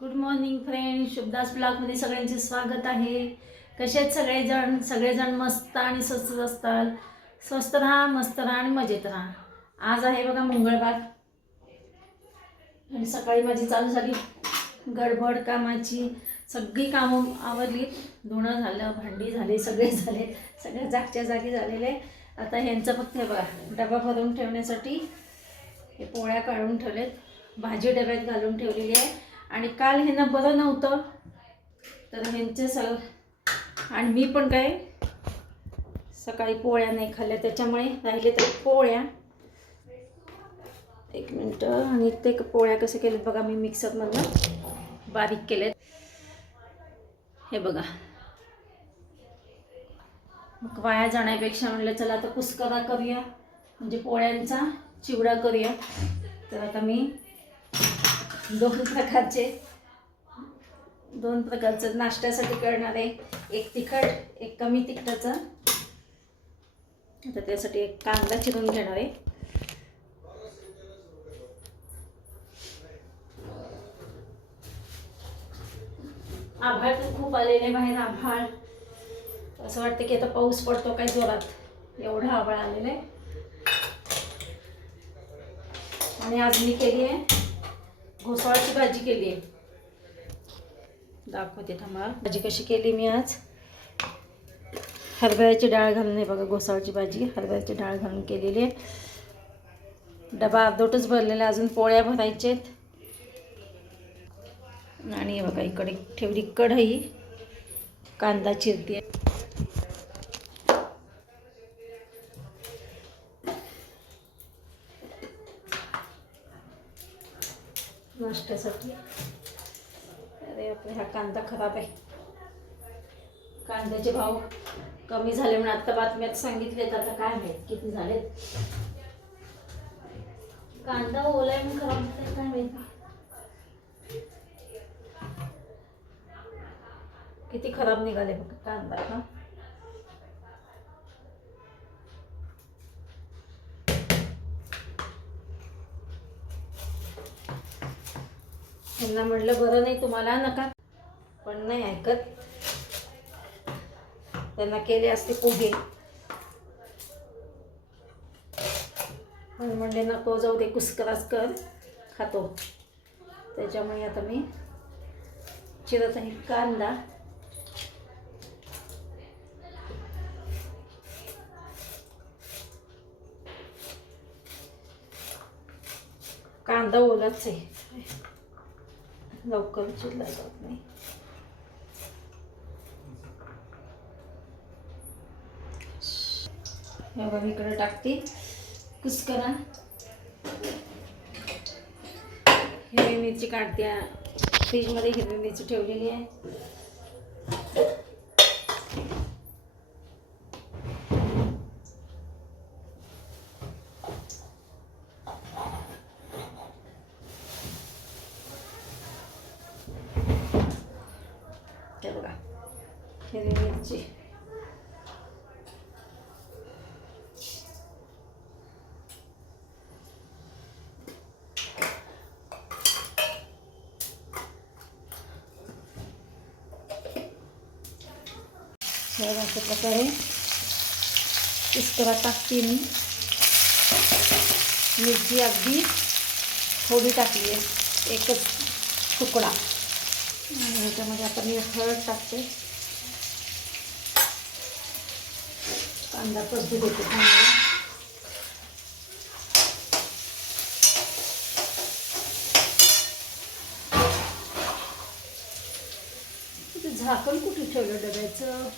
Good morning friend शुभदास ब्लॉगमध्ये सगळ्यांचे स्वागत आहे. कसे सगळेजण? सगळेजण मस्त आणि स्वस्त असतात. स्वस्त राहा मस्त राहा आणि मजेत राहा. आज आहे बघा मंगळवार. आणि सकाळी माझी चालू झाली गडबड कामाची. सगळी कामं आवरली. धुणं झालं भांडी झाली सगळे झाले. सगळ्या जागच्या जागी झालेले. आता ह्यांचं फक्त हे बघा डबा भरून ठेवण्यासाठी हे पोळ्या काढून ठेवलेत. भाजी डब्यात घालून ठेवलेली आहे. आणि काल ह्यांना बरं नव्हतं. तर ह्यांचे सग आणि मी पण काय सकाळी पोळ्या नाही खाल्ल्या. त्याच्यामुळे राहिले तर पोळ्या. एक मिनटं. आणि ते पोळ्या कसे केलं बघा मी मिक्सरमधनं बारीक केलेत. हे बघा. मग वाया जाण्यापेक्षा म्हणलं चला आता कुस्करा करूया. म्हणजे पोळ्यांचा चिवडा करूया. तर आता मी दोन प्रकारचे. दोन प्रकारचं नाश्त्यासाठी करणार आहे. एक तिखट एक कमी तिखटाचं. आता त्यासाठी एक कांदा चिरून घेणार आहे. आभाळ पण खूप आलेले बाहेर आभाळ. असं वाटतं की आता पाऊस पडतो काय जोरात. एवढं आभाळ आलेलं आहे. आणि आज मी केली आहे घोसाळाची भाजी केली आहे. दाखवते थांबा. भाजी कशी केली मी आज? हरभऱ्याची डाळ घालून आहे बघा घोसाळची भाजी. हरभऱ्याची डाळ घालून केलेली आहे. डबा अर्धोटच भरलेला अजून पोळ्या भरायच्या आहेत. आणि बघा इकडे ठेवली कढई. कांदा चिरते नाश्त्यासाठी. अरे आपला हा कांदा खराब आहे. कांद्याचे भाव कमी झाले म्हणून आता बातम्यात सांगितलेत आता काय माहीत किती झालेत. कांदा ओला आहे म्हणून खराब झालाय काय माहीत. किती खराब निघाले बघ कांदा का त्यांना म्हटलं बरं नाही तुम्हाला नका. पण नाही ऐकत. त्यांना केले असते पोहे. पण म्हणले नको जाऊ दे कुसकरास कर. खातो. त्याच्यामुळे आता मी चिरत आहे कांदा. कांदा ओलाच आहे. लवकर चिरला जात नाही बघा मी इकडे टाकते. कुस्करा. हिरवी मिरची काढते. फ्रीजमध्ये हिरवी मिरची ठेवलेली आहे हे बघा हिरवी मिरची तर अशा प्रकारे कुस्करा टाकते मी मिरची अगदी थोडी टाकली आहे एकच तुकडा आणि ह्याच्यामध्ये आता मी हळद टाकते कांदा परतू देते चांगला. झाकण कुठे ठेवलं डब्याचं?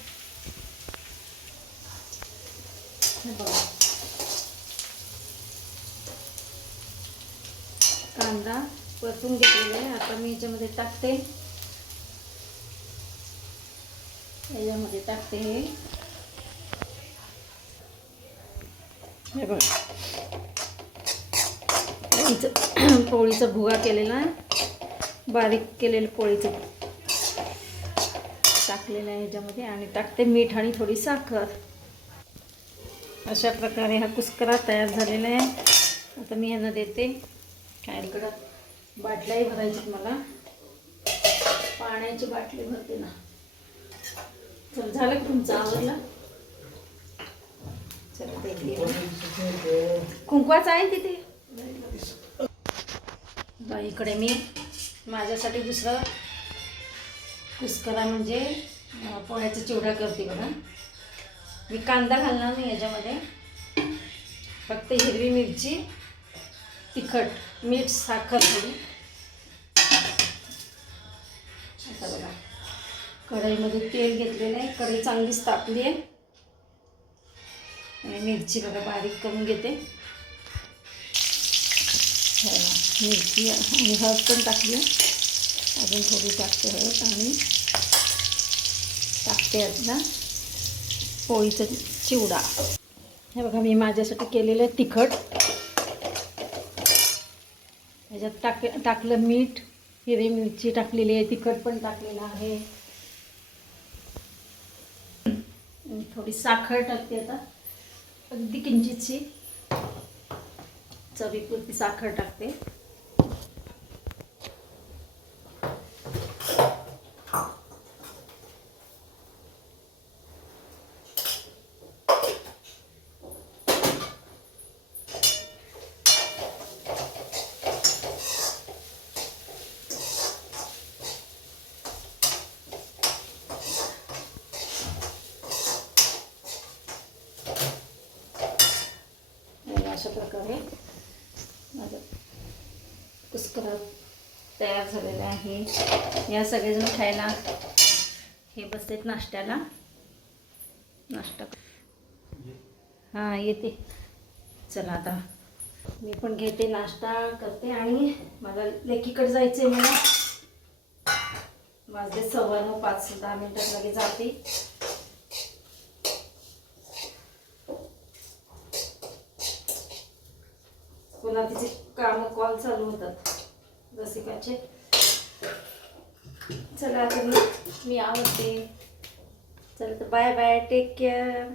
बघा. कांदा परतून घेतलेला आहे. आता मी याच्यामध्ये टाकते. याच्यामध्ये टाकते हे. हे बघा. पोळीचं पोळीचा भुगा केलेला आहे. बारीक केलेलं पोळीचं. टाकलेलं आहे ह्याच्यामध्ये आणि टाकते मीठ आणि थोडी साखर. अशा प्रकारे हा कुस्करा तयार झालेला आहे. आता मी यांना देते. काय इकडं बाटल्याही भरायची मला. पाण्याची बाटली भरते ना. चल झालं का तुमचं? आवडलं कुंकवाचं आहे तिथे बा इकडे मी. माझ्यासाठी दुसरं कुस्करा म्हणजे अं, पोह्याचा चिवडा करते बघा. मी कांदा घालणार नाही याच्यामध्ये. फक्त हिरवी मिरची तिखट मीठ साखर थोडी आता बघा. कढईमध्ये तेल घेतलेलं आहे. कढई चांगलीच तापली आहे. आणि मिरची बघा बारीक करून घेते. मिरची आणि हळद पण टाकली. आहे. अजून थोडी टाकते हळद आणि टाकते आता पोळीचा चिवडा. हे बघा मी माझ्यासाठी केलेलं आहे तिखट. ह्याच्यात टाक टाकलं मीठ हिरवी मिरची टाकलेली आहे तिखट पण टाकलेलं आहे. थोडी साखर टाकते आता. अगदी किंचितशी चवीपुरती साखर टाकते आणि अशा प्रकारे माझं कुस्करा तयार झालेलं आहे. या सगळेजण खायला हे बसलेत नाश्त्याला. नाश्ता. हां येते. चला आता. मी पण घेते नाश्ता करते आणि मला लेकीकडे जायचं आहे मला माझे सव्वा नऊ पाच दहा मिनटात लगेच जाते. पुन्हा तिचे काम कॉल चालू होतात. रसिकाचे. चला आता मी आवडते चला तर बाय बाय टेक केअर